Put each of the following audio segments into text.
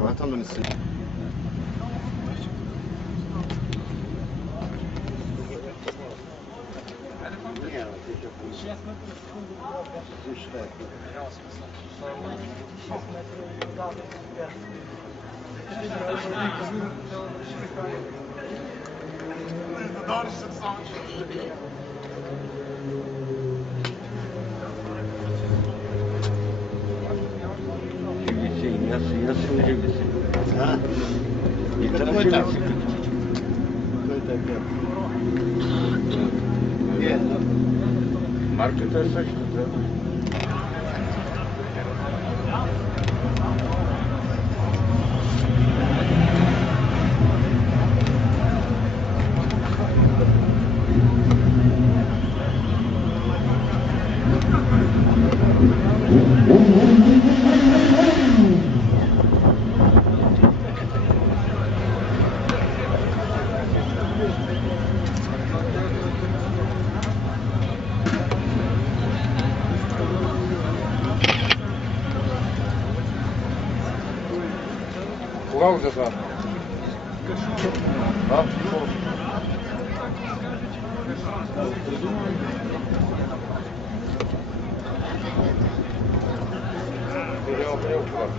راحت من السن Ясно живется. А? И там Какой там? живется. Какой-то опять. Нет. Марка то точно, да. Куда уже там? А? Берем флаг.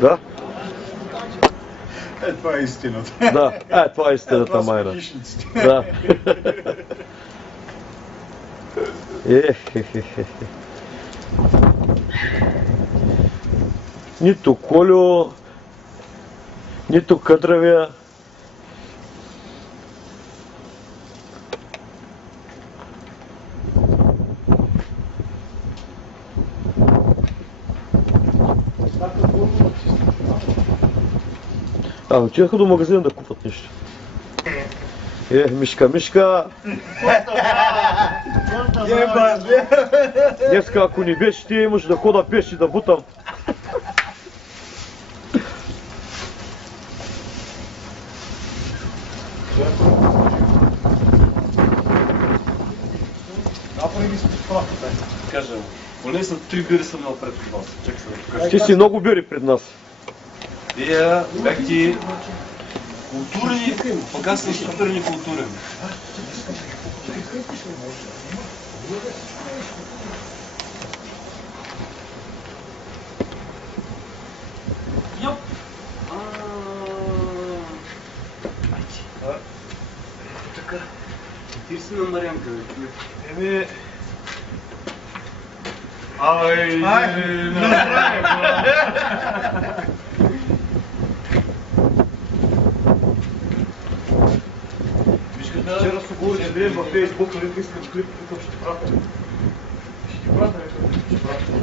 Да? Това е истината. Да, това е истината, майна. Да. Нито Колю, нито Къдравия. Отиваха до магазина да купат нещо. Мишка. Днеска, ако не беше, ти имаш да хода пеш и да бутам. Кажа, поне са 3 бири съм напред от вас. Чакай се да покажа. Ти си много бири пред нас. Вие бяхте културни, пък аз съм супер некултурен. Йоп! Така. Ти си на Марянка, бе. Еми... Ай, Вчера се говори, че видим във Фейсбук, нали искам клип, какъв ще пратя. Ще ти пратя,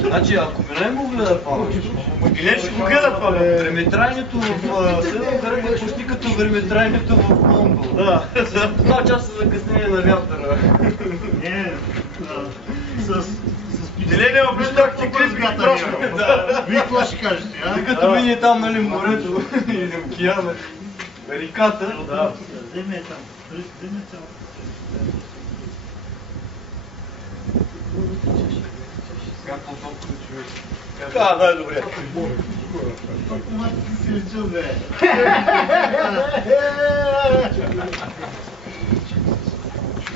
Значи, ако ме не мога да памаш, Къде ще го гледат, това, бе? времетраенето в Северна е почти като времетраенето в Монгол. Да. С 2 часа закъснение на вятъра. Не, с деление обличах ти клипи и прошка. Вие какво ще кажете, а? Като мине там, нали, морето или океана, реката. Да. Вземе там. Вземе там. Как по-толкова човек? Да, най-добре. Ти си лечил, бе.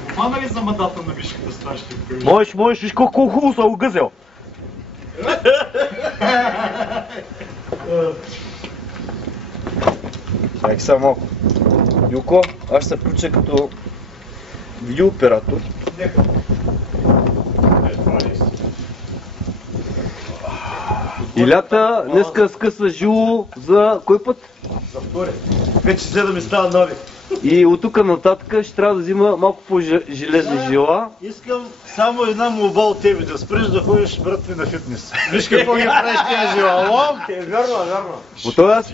Помага ли за мандата на Мишката страшно? Можеш, виж колко хубаво са огъзел. Чакай сега малко. Юко, аз ще се включа като видеооператор. Илята днеска скъса жило за кой път? За втори. Вече взе да ми става нови. И от тук нататък ще трябва да взима малко по-железни жила. Искам само една молба от тебе, да спреш да ходиш, брат ми, на фитнес. Виж какво ги правиш тези жила. Лом! Верно. От този